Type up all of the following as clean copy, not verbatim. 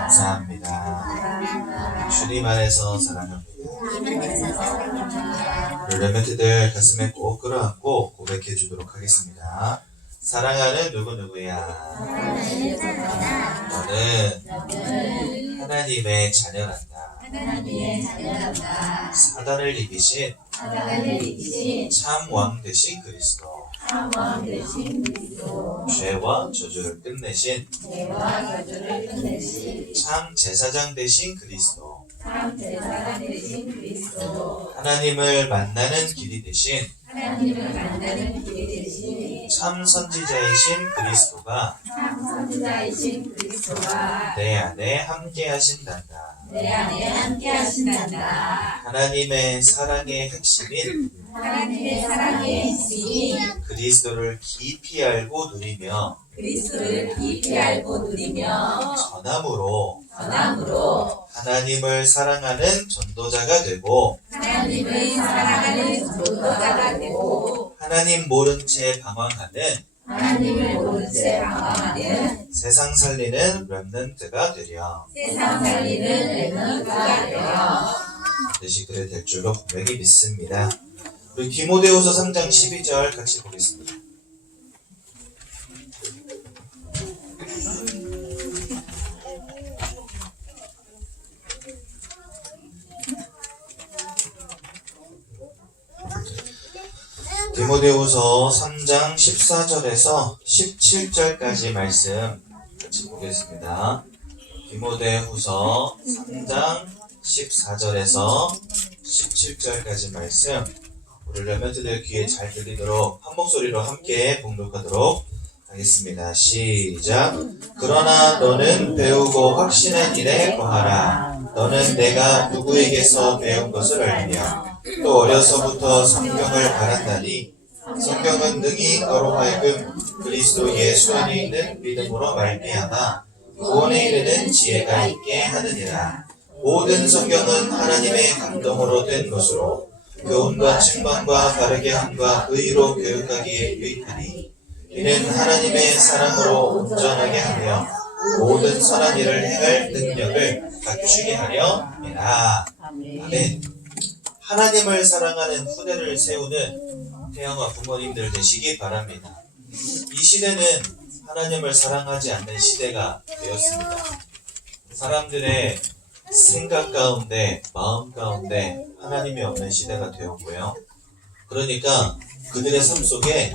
감사합니다. 주님 안에서 사랑합니다. 우리 렘넌트들 가슴에 꼭 끌어안고 고백해 주도록 하겠습니다. 사랑하는 누구누구야. 너는 하나님의 자녀란다. 사단을 이기신 참 왕 되신 그리스도. 죄와 저주를 끝내신 참 제사장 되신 그리스도. 하나님을 만나는 길이 되신 참 선지자이신 그리스도가 내 안에 함께 하신단다. 하나님의 사랑의 핵심인 그리스도를 깊이 알고 누리며 전함으로 하나님을 사랑하는 전도자가 되고 하나님 모른 채 방황하는 세상 살리는 렘넌트가 되려 반드시 그래 될 줄로 분명히 믿습니다. 우리 디모데후서 3장 12절 같이 보겠습니다. 디모데후서 3장 14절에서 17절까지 말씀 같이 보겠습니다. 디모데후서 3장 14절에서 17절까지 말씀 우리 렘넌트들 귀에 잘 들리도록 한 목소리로 함께 봉독하도록 하겠습니다. 시작. 그러나 너는 배우고 확신한 일에 거하라. 너는 내가 누구에게서 배운 것을 알며 또 어려서부터 성경을 바란다니 성경은 능히 너로 하여금 그리스도 예수 안에 있는 믿음으로 말미암아 구원에 이르는 지혜가 있게 하느니라. 모든 성경은 하나님의 감동으로 된 것으로 교훈과 책망과 바르게 함과 의로 교육하기에 유익하니 이는 하나님의 사랑으로 온전하게 하며 모든 선한 일을 행할 능력을 갖추게 하려 함이라. 아멘. 하나님을 사랑하는 후대를 세우는 태영아 부모님들 되시기 바랍니다. 이 시대는 하나님을 사랑하지 않는 시대가 되었습니다. 사람들의 생각 가운데, 마음 가운데 하나님이 없는 시대가 되었고요. 그러니까 그들의 삶 속에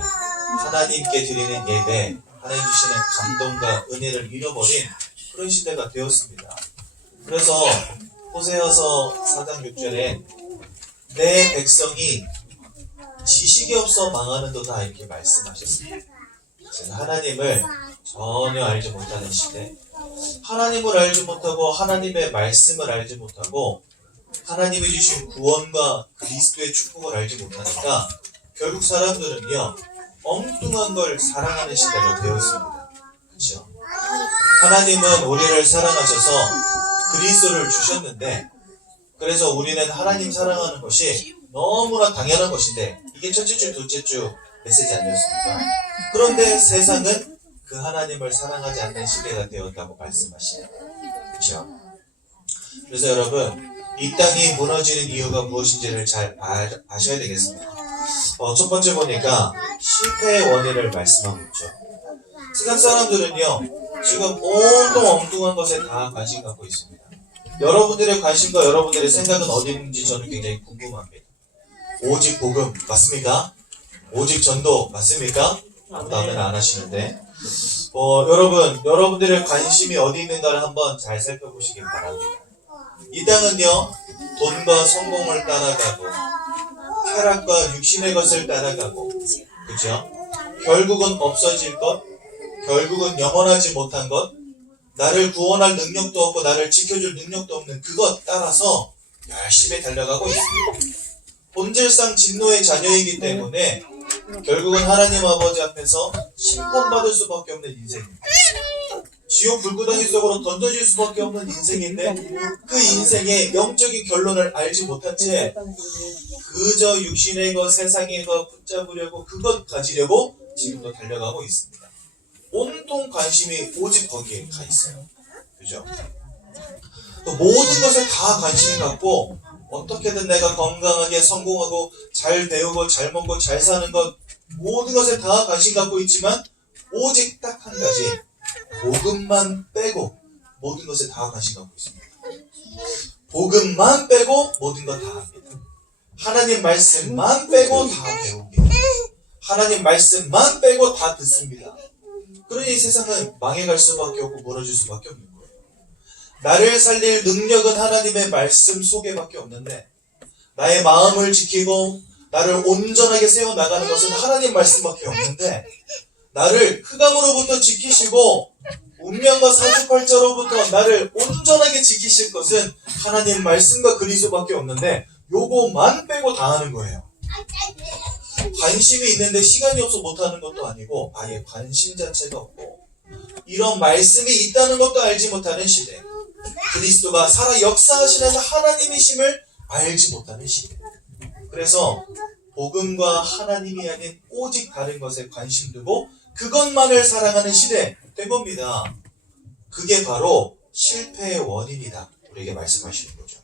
하나님께 드리는 예배, 하나님 주시는 감동과 은혜를 잃어버린 그런 시대가 되었습니다. 그래서 호세아서 4장 6절에 내 백성이 지식이 없어 망하는도다 이렇게 말씀하셨습니다. 하나님을 전혀 알지 못하는 시대, 하나님을 알지 못하고 하나님의 말씀을 알지 못하고 하나님이 주신 구원과 그리스도의 축복을 알지 못하니까 결국 사람들은요 엉뚱한 걸 사랑하는 시대가 되었습니다. 그렇죠? 하나님은 우리를 사랑하셔서 그리스도를 주셨는데 그래서 우리는 하나님 사랑하는 것이 너무나 당연한 것인데 이게 첫째 주, 둘째 주 메시지 아니었습니까? 그런데 세상은 그 하나님을 사랑하지 않는 시대가 되었다고 말씀하시네요. 그렇죠? 그래서 여러분 이 땅이 무너지는 이유가 무엇인지를 잘 아셔야 되겠습니다. 첫 번째 보니까 실패의 원인을 말씀하고 있죠. 세상 사람들은요 지금 온통 엉뚱한 것에 다 관심 갖고 있습니다. 여러분들의 관심과 여러분들의 생각은 어디 있는지 저는 굉장히 궁금합니다. 오직 복음 맞습니까? 오직 전도 맞습니까? 아무도 안 하시는데 여러분들의 관심이 어디 있는가를 한번 잘 살펴보시기 바랍니다. 이 땅은요 돈과 성공을 따라가고 쾌락과 육신의 것을 따라가고 그죠? 결국은 없어질 것, 결국은 영원하지 못한 것, 나를 구원할 능력도 없고 나를 지켜줄 능력도 없는 그것 따라서 열심히 달려가고 있습니다. 본질상 진노의 자녀이기 때문에 결국은 하나님 아버지 앞에서 심판받을 수밖에 없는 인생입니다. 지옥 불구덩이 속으로 던져질 수밖에 없는 인생인데 그 인생의 영적인 결론을 알지 못한 채 그저 육신의 것, 세상의 것 붙잡으려고 그것 가지려고 지금도 달려가고 있습니다. 온통 관심이 오직 거기에 가 있어요. 그죠? 모든 것에 다 관심을 갖고 어떻게든 내가 건강하게 성공하고 잘 배우고 잘 먹고 잘 사는 것 모든 것에 다 관심 갖고 있지만 오직 딱 한 가지 복음만 빼고 모든 것에 다 관심 갖고 있습니다. 복음만 빼고 모든 것 다 합니다. 하나님 말씀만 빼고 다 배웁니다. 하나님 말씀만 빼고 다 듣습니다. 그러니 이 세상은 망해갈 수밖에 없고 무너질 수밖에 없는 거예요. 나를 살릴 능력은 하나님의 말씀 속에밖에 없는데 나의 마음을 지키고 나를 온전하게 세워나가는 것은 하나님 말씀밖에 없는데 나를 흑암으로부터 지키시고 운명과 사주팔자로부터 나를 온전하게 지키실 것은 하나님 말씀과 그리스도밖에 없는데 요거만 빼고 다 하는 거예요. 관심이 있는데 시간이 없어 못하는 것도 아니고 아예 관심 자체가 없고 이런 말씀이 있다는 것도 알지 못하는 시대, 그리스도가 살아 역사하시는 하나님이심을 알지 못하는 시대. 그래서 복음과 하나님이 아닌 오직 다른 것에 관심 두고 그것만을 사랑하는 시대 된 겁니다. 그게 바로 실패의 원인이다. 우리에게 말씀하시는 거죠.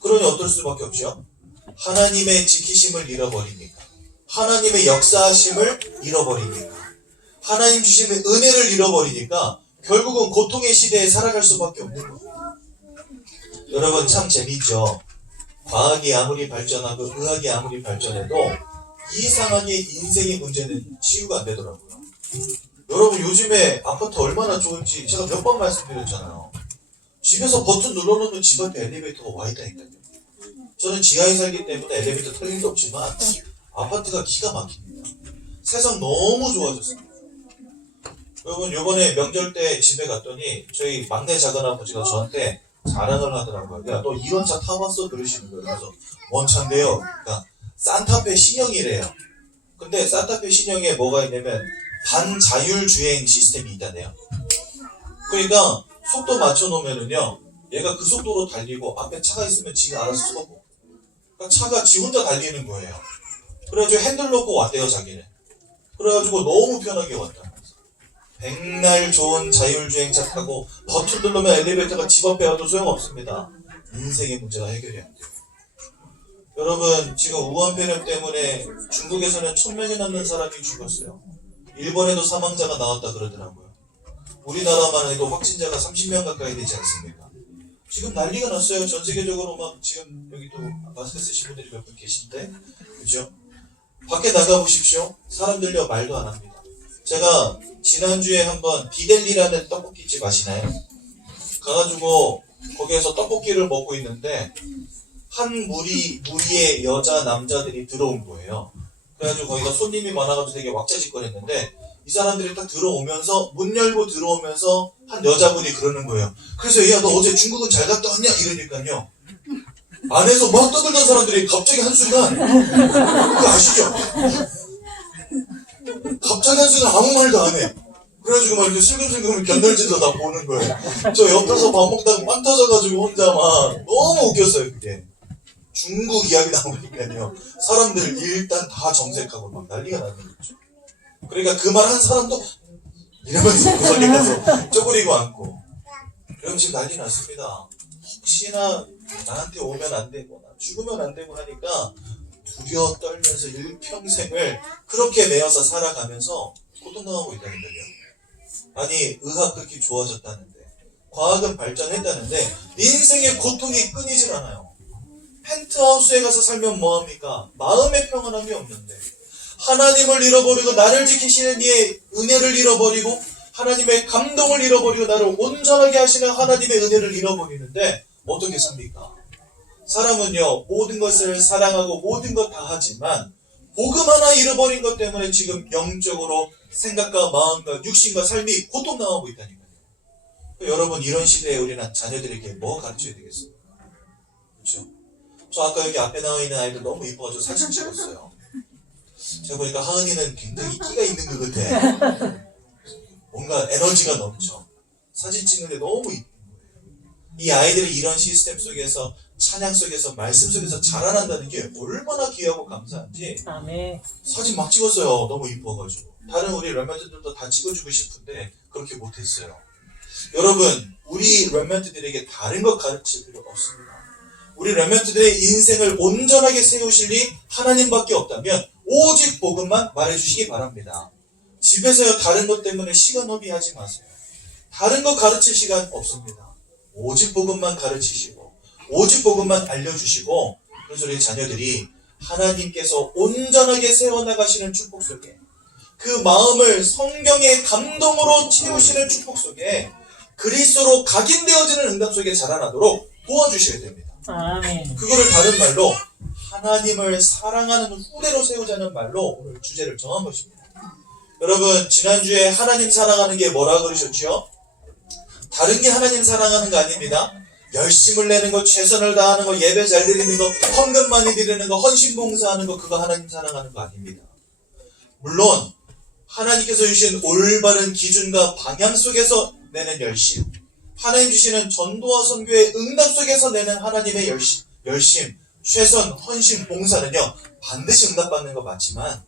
그러니 어떨 수밖에 없죠. 하나님의 지키심을 잃어버리니까, 하나님의 역사하심을 잃어버리니까, 하나님 주시는 은혜를 잃어버리니까 결국은 고통의 시대에 살아갈 수밖에 없는 거예요. 여러분 참 재미있죠. 과학이 아무리 발전하고 의학이 아무리 발전해도 이상하게 인생의 문제는 치유가 안 되더라고요. 여러분 요즘에 아파트 얼마나 좋은지 제가 몇 번 말씀드렸잖아요. 집에서 버튼 눌러놓으면 집 앞에 엘리베이터가 와 있다니까요. 저는 지하에 살기 때문에 엘리베이터 탈 일도 없지만 아파트가 기가 막힙니다. 세상 너무 좋아졌습니다. 여러분 요번에 명절 때 집에 갔더니 저희 막내 작은아버지가 저한테 자랑을 하더라고요. 야, 너 이런 차 타봤어? 그러시는 거예요. 그래서 뭔 차인데요? 그러니까 산타페 신형이래요. 근데 산타페 신형에 뭐가 있냐면 반자율주행 시스템이 있다네요. 그러니까 속도 맞춰놓으면은요 얘가 그 속도로 달리고 앞에 차가 있으면 지가 알아서 서고 그러니까 차가 지 혼자 달리는 거예요. 그래가지고 핸들 놓고 왔대요 자기는. 그래가지고 너무 편하게 왔다. 백날 좋은 자율주행차 타고 버튼 누르면 엘리베이터가 집 앞에 와도 소용없습니다. 인생의 문제가 해결이 안 돼요. 여러분 지금 우한폐렴 때문에 중국에서는 1000명이 넘는 사람이 죽었어요. 일본에도 사망자가 나왔다 그러더라고요. 우리나라만 해도 확진자가 30명 가까이 되지 않습니까? 지금 난리가 났어요. 전 세계적으로 막 지금 여기 또 마스크 쓰신 분들이 몇 분 계신데 그죠? 밖에 나가보십시오. 사람들요 말도 안 합니다. 제가 지난주에 한번 비델리라는 떡볶이집 아시나요? 가가지고 거기에서 떡볶이를 먹고 있는데 한 무리의 여자 남자들이 들어온 거예요. 그래가지고 거기가 손님이 많아가지고 되게 왁자지껄했는데 이 사람들이 딱 들어오면서 문 열고 들어오면서 한 여자분이 그러는 거예요. 그래서 야 너 어제 중국은 잘 갔다 왔냐? 이러니까요 안에서 막 떠들던 사람들이 갑자기 한순간 그거 아시죠? 갑자기 한순간 아무 말도 안 해. 그래가지고 막 이렇게 슬금슬금 견들지도 다 보는 거예요. 저 옆에서 밥 먹다가 빵 터져가지고 혼자 막 너무 웃겼어요 그게. 중국 이야기 나오니까요 사람들 일단 다 정색하고 막 난리가 나는 거죠. 그러니까 그 말 한 사람도 이러면서 구석에 가서 쪼그리고 앉고 그럼 지금 난리 났습니다. 혹시나 나한테 오면 안 되거나 죽으면 안 되고 하니까 두려워 떨면서 일평생을 그렇게 매여서 살아가면서 고통당하고 있다는 거예요. 아니 의학 그렇게 좋아졌다는데 과학은 발전했다는데 인생의 고통이 끊이질 않아요. 펜트하우스에 가서 살면 뭐합니까? 마음의 평안함이 없는데 하나님을 잃어버리고 나를 지키시는 이의 은혜를 잃어버리고 하나님의 감동을 잃어버리고 나를 온전하게 하시는 하나님의 은혜를 잃어버리는데 어떻게 삽니까? 사람은요 모든 것을 사랑하고 모든 것 다 하지만 복음 하나 잃어버린 것 때문에 지금 영적으로 생각과 마음과 육신과 삶이 고통당하고 있다니까요. 여러분 이런 시대에 우리는 자녀들에게 뭐 가르쳐야 되겠습니까? 그렇죠? 저 아까 여기 앞에 나와 있는 아이들 너무 이뻐가지고 사진 찍었어요. 제가 보니까 하은이는 굉장히 끼가 있는 것 같아. 뭔가 에너지가 넘쳐. 사진 찍는데 너무 이쁜 거예요. 이 아이들이 이런 시스템 속에서 찬양 속에서 말씀 속에서 자라난다는 게 얼마나 귀하고 감사한지. 아멘. 사진 막 찍었어요. 너무 이뻐가지고. 다른 우리 랩런들도 다 찍어주고 싶은데 그렇게 못했어요. 여러분 우리 렘넌트들에게 다른 것 가르칠 필요가 없습니다. 우리 렘넌트들의 인생을 온전하게 세우실 하나님밖에 없다면 오직 복음만 말해주시기 바랍니다. 집에서요 다른 것 때문에 시간 허비하지 마세요. 다른 거 가르칠 시간 없습니다. 오직 복음만 가르치시고 오직 복음만 알려주시고, 그래서 우리 자녀들이 하나님께서 온전하게 세워나가시는 축복 속에, 그 마음을 성경의 감동으로 채우시는 축복 속에, 그리스도로 각인되어지는 응답 속에 자라나도록 도와주셔야 됩니다. 아멘. 그거를 다른 말로 하나님을 사랑하는 후대로 세우자는 말로 오늘 주제를 정한 것입니다. 여러분, 지난주에 하나님 사랑하는 게 뭐라 그러셨죠? 다른 게 하나님 사랑하는 거 아닙니다. 열심을 내는 거, 최선을 다하는 거, 예배 잘 드리는 거, 헌금 많이 드리는 거, 헌신 봉사하는 거, 그거 하나님 사랑하는 거 아닙니다. 물론 하나님께서 주신 올바른 기준과 방향 속에서 내는 열심, 하나님 주시는 전도와 선교의 응답 속에서 내는 하나님의 열심, 최선, 헌신, 봉사는요 반드시 응답받는 거 맞지만,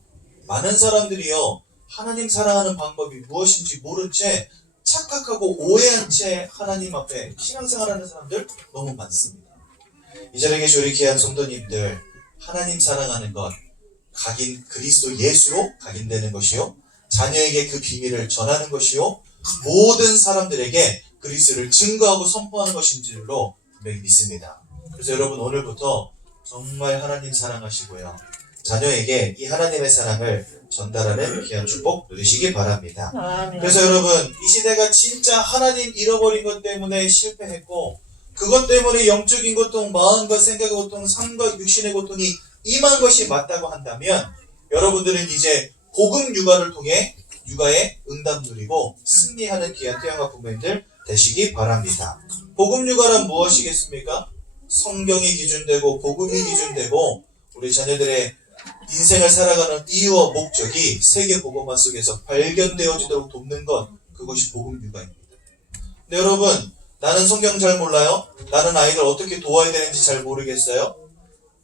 많은 사람들이요 하나님 사랑하는 방법이 무엇인지 모른 채 착각하고 오해한 채 하나님 앞에 신앙생활하는 사람들 너무 많습니다. 이 자리에 계신 우리 귀한 성도님들, 하나님 사랑하는 것, 각인 그리스도 예수로 각인되는 것이요, 자녀에게 그 비밀을 전하는 것이요, 모든 사람들에게 그리스도를 증거하고 선포하는 것인 줄로 분명히 믿습니다. 그래서 여러분, 오늘부터 정말 하나님 사랑하시고요, 자녀에게 이 하나님의 사랑을 전달하는 귀한 축복 누리시기 바랍니다. 아멘. 그래서 여러분, 이 시대가 진짜 하나님 잃어버린 것 때문에 실패했고, 그것 때문에 영적인 고통, 마음과 생각의 고통, 삶과 육신의 고통이 임한 것이 맞다고 한다면, 여러분들은 이제 복음 육아를 통해 육아의 응답 누리고 승리하는 귀한 태영아 부모님들 되시기 바랍니다. 복음 육아란 무엇이겠습니까? 성경이 기준되고 복음이 기준되고 우리 자녀들의 인생을 살아가는 이유와 목적이 세계 복음화 속에서 발견되어지도록 돕는 것, 그것이 복음 육아입니다. 근데 여러분, 나는 성경 잘 몰라요? 나는 아이들 어떻게 도와야 되는지 잘 모르겠어요?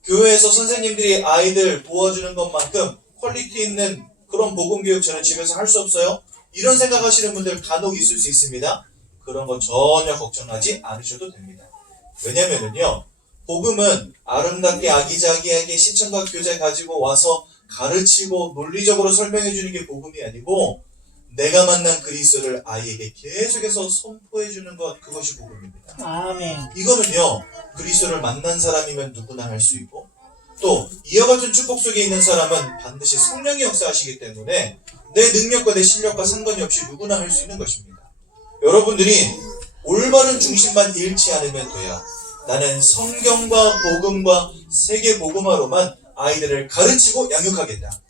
교회에서 선생님들이 아이들 도와주는 것만큼 퀄리티 있는 그런 복음 교육 저는 집에서 할 수 없어요? 이런 생각하시는 분들 간혹 있을 수 있습니다. 그런 거 전혀 걱정하지 않으셔도 됩니다. 왜냐면은요, 복음은 아름답게 아기자기하게 시청각 교재 가지고 와서 가르치고 논리적으로 설명해 주는 게 복음이 아니고, 내가 만난 그리스도를 아이에게 계속해서 선포해 주는 것, 그것이 복음입니다. 아멘. 이거는요, 그리스도를 만난 사람이면 누구나 할 수 있고, 또 이와 같은 축복 속에 있는 사람은 반드시 성령이 역사하시기 때문에 내 능력과 내 실력과 상관이 없이 누구나 할 수 있는 것입니다. 여러분들이 올바른 중심만 잃지 않으면 돼요. 나는 성경과 복음과 세계 복음화로만 아이들을 가르치고 양육하겠다.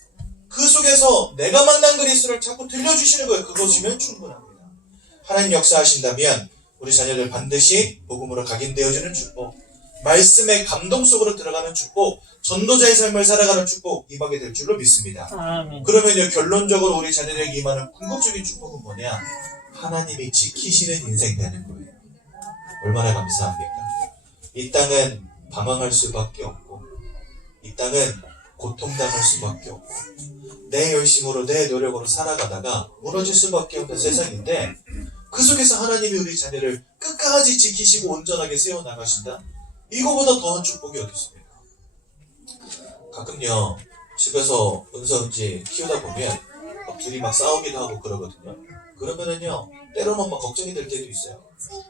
그 속에서 내가 만난 그리스도를 자꾸 들려주시는 거예요. 그것이면 충분합니다. 하나님 역사하신다면 우리 자녀들 반드시 복음으로 각인되어지는 축복, 말씀의 감동 속으로 들어가는 축복, 전도자의 삶을 살아가는 축복 임하게 될 줄로 믿습니다. 아멘. 그러면요, 결론적으로 우리 자녀들에게 임하는 궁극적인 축복은 뭐냐? 하나님이 지키시는 인생 되는 거예요. 얼마나 감사합니까? 이 땅은 방황할 수밖에 없고, 이 땅은 고통당할 수밖에 없고, 내 열심으로 내 노력으로 살아가다가 무너질 수밖에 없는 세상인데, 그 속에서 하나님이 우리 자녀를 끝까지 지키시고 온전하게 세워나가신다? 이거보다 더한 축복이 어디 있습니까? 가끔요, 집에서 은서은지 키우다 보면 막 둘이 막 싸우기도 하고 그러거든요. 그러면은요, 때로는 막 걱정이 될 때도 있어요.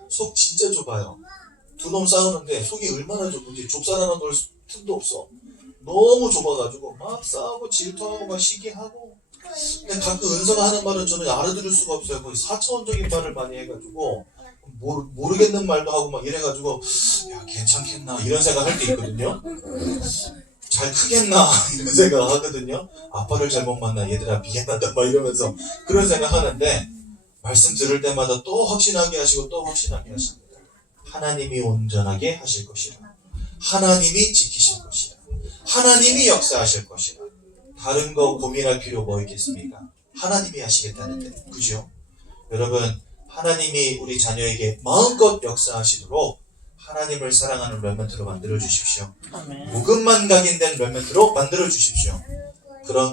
속 진짜 좁아요. 두 놈 싸우는데 속이 얼마나 좁은지 좁쌀 하나 넣을 틈도 없어. 너무 좁아가지고 막 싸우고 질투하고 막 시기하고. 근데 가끔 은서가 하는 말은 저는 알아들을 수가 없어요. 거의 4차원적인 말을 많이 해가지고 모르겠는 말도 하고 막 이래가지고, 야, 괜찮겠나 이런 생각할 때 있거든요. 잘 크겠나 이런 생각 하거든요. 아빠를 잘못 만나, 얘들아 미안하다 막 이러면서 그런 생각 하는데, 말씀 들을 때마다 또 확신하게 하시고 또 확신하게 하십니다. 하나님이 온전하게 하실 것이라, 하나님이 지키실 것이라, 하나님이 역사하실 것이라. 다른 거 고민할 필요 뭐 있겠습니까? 하나님이 하시겠다는데, 그죠? 여러분, 하나님이 우리 자녀에게 마음껏 역사하시도록 하나님을 사랑하는 렘넌트로 만들어 주십시오. 아멘. 복음만 각인된 렘넌트로 만들어 주십시오. 그런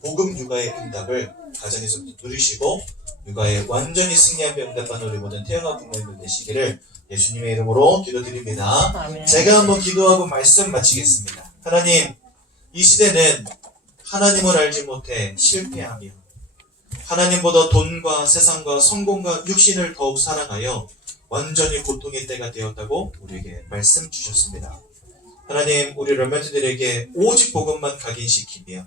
복음 육아의 응답을 가정에서부터 누리시고 육아에 완전히 승리한 병답한 우리 모든 태영아 부모님들 되시기를 예수님의 이름으로 기도드립니다. 아멘. 제가 한번 기도하고 말씀 마치겠습니다. 하나님, 이 시대는 하나님을 알지 못해 실패하며 하나님보다 돈과 세상과 성공과 육신을 더욱 사랑하여 완전히 고통의 때가 되었다고 우리에게 말씀 주셨습니다. 하나님, 우리 렘넌트들에게 오직 복음만 각인시키며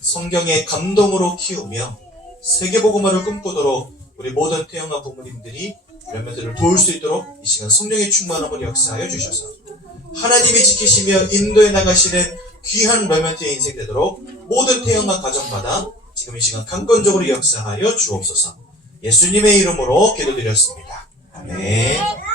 성경의 감동으로 키우며 세계복음화를 꿈꾸도록 우리 모든 태영아 부모님들이 렘넌트들을 도울 수 있도록 이 시간 성령의 충만함을 역사하여 주셔서 하나님이 지키시며 인도해 나가시는 귀한 렘넌트의 인생 되도록 모든 태영아 가정마다 지금 이 시간 강권적으로 역사하여 주옵소서. 예수님의 이름으로 기도드렸습니다. 아멘.